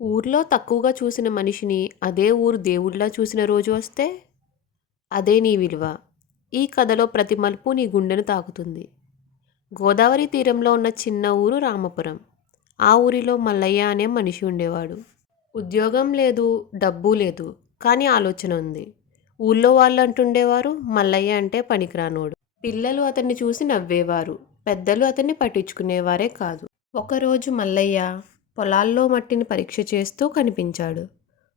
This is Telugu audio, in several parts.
ఊర్లో తక్కువగా చూసిన మనిషిని అదే ఊరు దేవుడిలా చూసిన రోజు వస్తే అదే నీ విలువ. ఈ కథలో ప్రతి మలుపు నీ గుండెను తాకుతుంది. గోదావరి తీరంలో ఉన్న చిన్న ఊరు రామపురం. ఆ ఊరిలో మల్లయ్య అనే మనిషి ఉండేవాడు. ఉద్యోగం లేదు డబ్బు లేదు కానీ ఆలోచన ఉంది. ఊళ్ళో వాళ్ళు అంటుండేవారు మల్లయ్య అంటే పనికిరానోడు. పిల్లలు అతన్ని చూసి నవ్వేవారు. పెద్దలు అతన్ని పట్టించుకునేవారే కాదు. ఒకరోజు మల్లయ్య పొలాల్లో మట్టిని పరీక్ష చేస్తూ కనిపించాడు.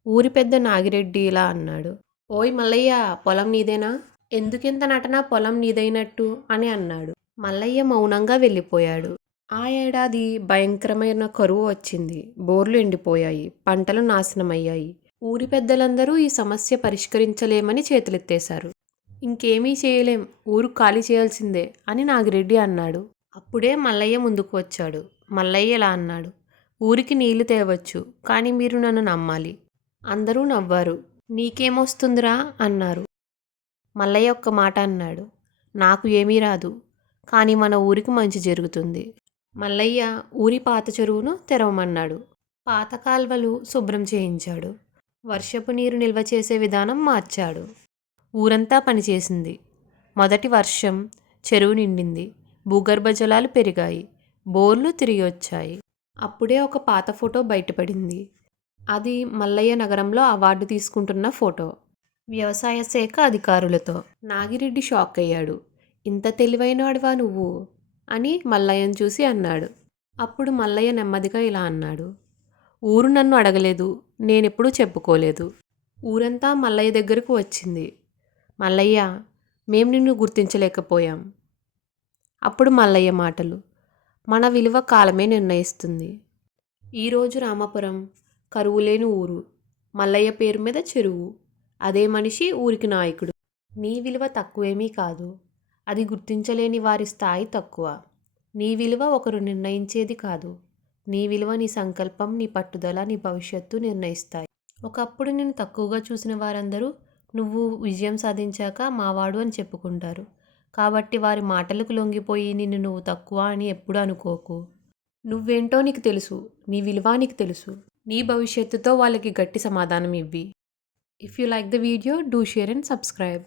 ఊరి పెద్ద నాగిరెడ్డి ఇలా అన్నాడు. ఓయ్ మల్లయ్య పొలం నీదేనా? ఎందుకింత నటన పొలం నీదైనట్టు? అని అన్నాడు. మల్లయ్య మౌనంగా వెళ్ళిపోయాడు. ఆ ఏడాది భయంకరమైన కరువు వచ్చింది. బోర్లు ఎండిపోయాయి. పంటలు నాశనమయ్యాయి. ఊరి పెద్దలందరూ ఈ సమస్య పరిష్కరించలేమని చేతులెత్తేశారు. ఇంకేమీ చేయలేం. ఊరు ఖాళీ చేయాల్సిందే అని నాగిరెడ్డి అన్నాడు. అప్పుడే మల్లయ్య ముందుకు వచ్చాడు. మల్లయ్య ఇలా అన్నాడు. ఊరికి నీళ్ళు తేవచ్చు కానీ మీరు నన్ను నమ్మాలి. అందరూ నవ్వారు. నీకేమొస్తుందిరా? అన్నారు. మల్లయ్య ఒక్క మాట అన్నాడు. నాకు ఏమీ రాదు కానీ మన ఊరికి మంచి జరుగుతుంది. మల్లయ్య ఊరి పాత చెరువును తెరవమన్నాడు. పాత కాల్వలు శుభ్రం చేయించాడు. వర్షపు నీరు నిల్వ చేసే విధానం మార్చాడు. ఊరంతా పనిచేసింది. మొదటి వర్షం చెరువు నిండింది. భూగర్భ జలాలు పెరిగాయి. బోర్లు తిరిగి వచ్చాయి. అప్పుడే ఒక పాత ఫోటో బయటపడింది. అది మల్లయ్య నగరంలో అవార్డు తీసుకుంటున్న ఫోటో. వ్యవసాయ శాఖ అధికారులతో. నాగిరెడ్డి షాక్ అయ్యాడు ఇంత తెలివైనవాడివా నువ్వు అని మల్లయ్యను చూసి అన్నాడు. అప్పుడు మల్లయ్య నెమ్మదిగా ఇలా అన్నాడు. ఊరు నన్ను అడగలేదు. నేనెప్పుడూ చెప్పుకోలేదు. ఊరంతా మల్లయ్య దగ్గరకు వచ్చింది. మల్లయ్య మేము నిన్ను గుర్తించలేకపోయాం అప్పుడు మల్లయ్య మాటలు. మన విలువ కాలమే నిర్ణయిస్తుంది. ఈరోజు రామాపురం కరువు లేని ఊరు. మల్లయ్య పేరు మీద చెరువు. అదే మనిషి ఊరికి నాయకుడు. నీ విలువ తక్కువేమీ కాదు. అది గుర్తించలేని వారి స్థాయి తక్కువ. నీ విలువ ఒకరు నిర్ణయించేది కాదు. నీ విలువ నీ సంకల్పం నీ పట్టుదల నీ భవిష్యత్తు నిర్ణయిస్తాయి. ఒకప్పుడు నేను తక్కువగా చూసిన వారందరూ నువ్వు విజయం సాధించాక మావాడు అని చెప్పుకుంటారు. కాబట్టి వారి మాటలకు లొంగిపోయి నిన్ను నువ్వు తక్కువ అని ఎప్పుడు అనుకోకు. నువ్వేంటో నీకు తెలుసు. నీ విలువ నీకు తెలుసు. నీ భవిష్యత్తుతో వాళ్ళకి గట్టి సమాధానం ఇవ్వి. If you like the video do share and subscribe